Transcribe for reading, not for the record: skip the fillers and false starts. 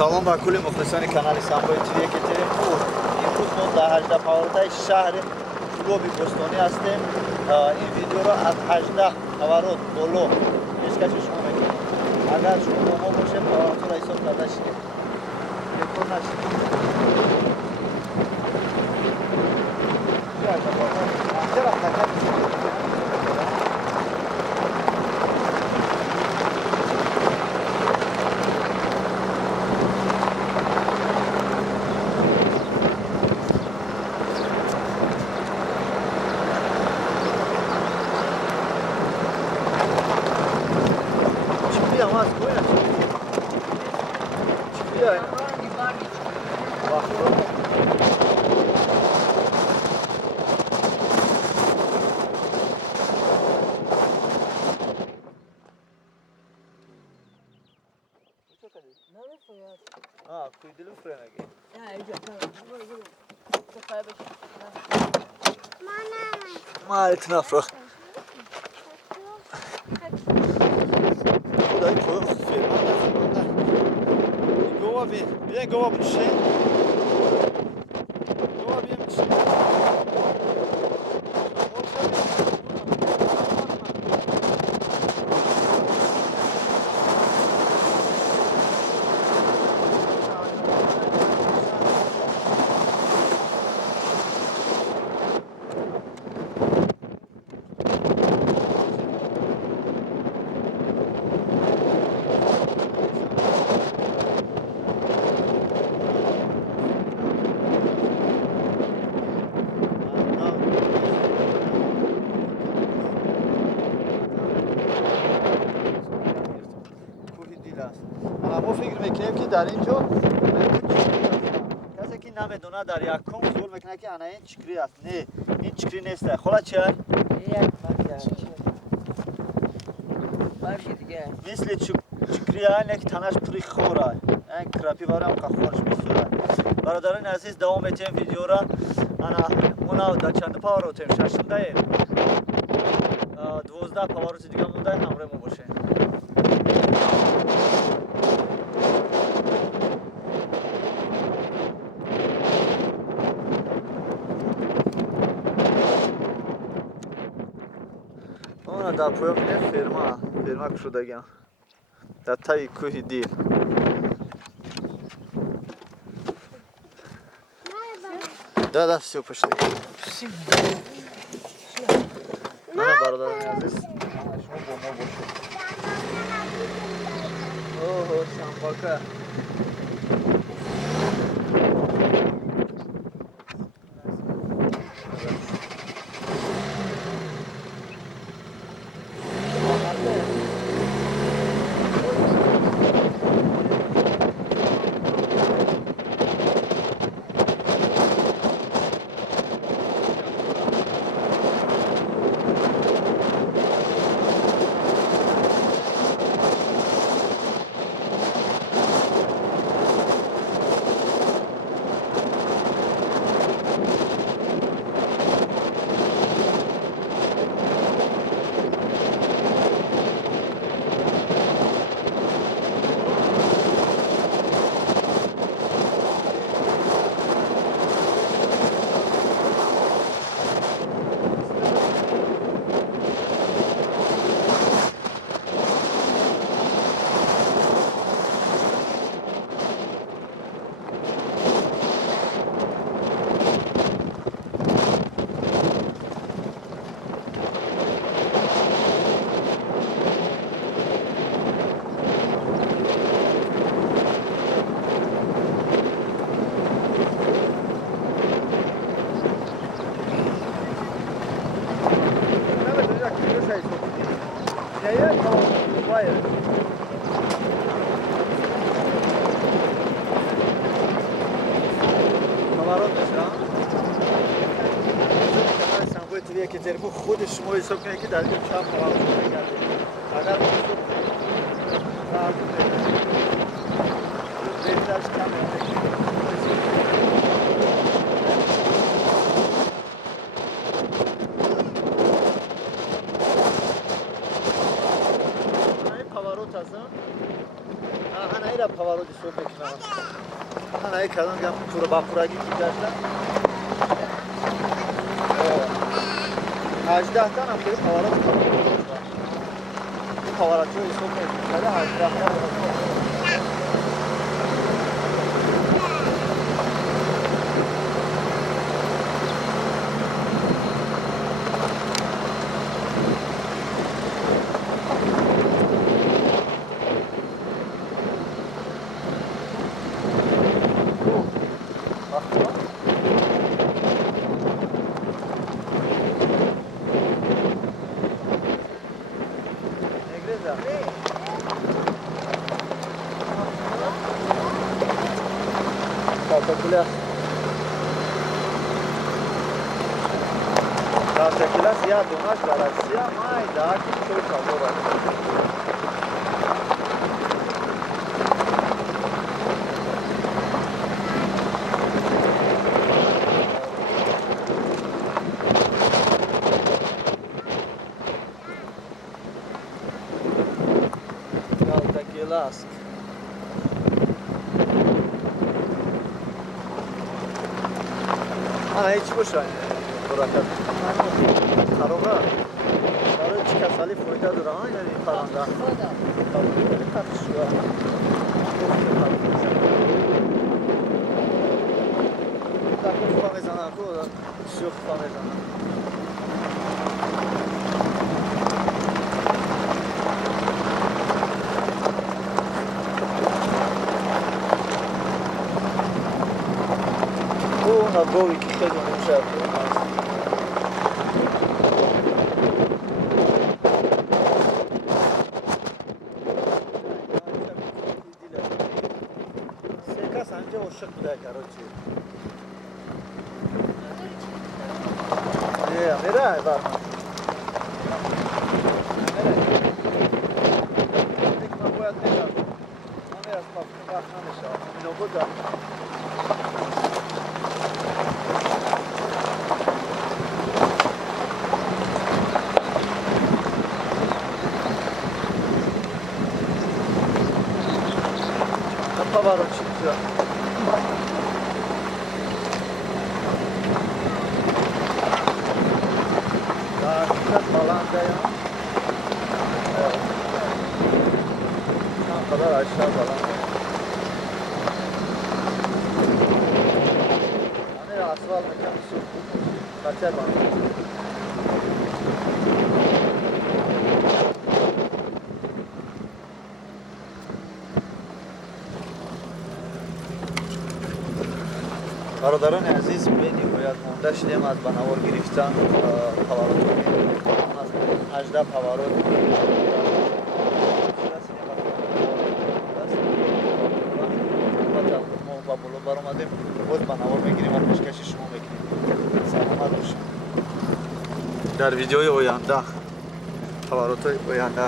سلام بر کل مخلصان کانال سامبای تیوی که تریم بود. امروز ما در 18 پاورده شهر جنوبی بستانی هستیم. این ویدیو را از 18 پاورد بالا پیشکش شما میکنیم. اگر شما با ما باشه پاورد را حساب کرده شید. بکن نشید. Kuydulu frene ما اتنافرخ خدای کوه فرمان گوه بیا گوه بچه گوه بیا بچه ما فکر میکنیم که در اینجا کسی که نمیدونه در یک کم زور میکنه که انا این چکری است. نه این چکری نیست. خلا چی است؟ مثل چکری است که تنش پری خوره. این کراپی بارم که خورش میسوره. برادران عزیز دوام میتیم ویدیو را انا اونا در چند پا رو تیم ششنده ایم 12 پا رو دیگه مونده همراه ما باشه. در پویا میره فرما کشودگیم در تای کوه دیل دا سیو پشتی منه برادران عزیز شما با ما باشید. اوه شنباکه که تلفن خود شما حساب کنید که در اینجا چند پاور کرده. اگر بهترش کم این پاورات هستن. انا ایرا پاورات پاورو دیسو بکنم من ای کردم گم پورا با پورگی کی گشتم 18 تا هم که پاورو پاورو چه دیسو میکنه 18 تا Caltequilas ya domaş galaksiya may daha ki çok fazla var. Caltequilas. Ana hiç boş ver. Bırakalım. Karora. Karı çıkarsalı fayda duran yani karanda. Tabii tartışıyor. Takım famezana kola. Şuf famezana. Bu na govi ki khayli muşaf. Sence hoşçak bir daha karıcı. Ya, nereye var? Nereye? Tekme koyat ne var? Ona yaz bakın bakmamış ya. Ne bu da? Kapı var o çıkıyor. Falan da ya. Evet. Ne kadar aşağı falan. Hani asfalt mekan su. Kaçar bana. برادران عزیز بینی باید مونده شدیم از بناور گرفتن پاورو از 18 پاورو ما با بلو برآمدیم باز بناور میگیریم و پیشکش شما میکنیم سلامت باشید در ویدیوی آینده پاوروتای آینده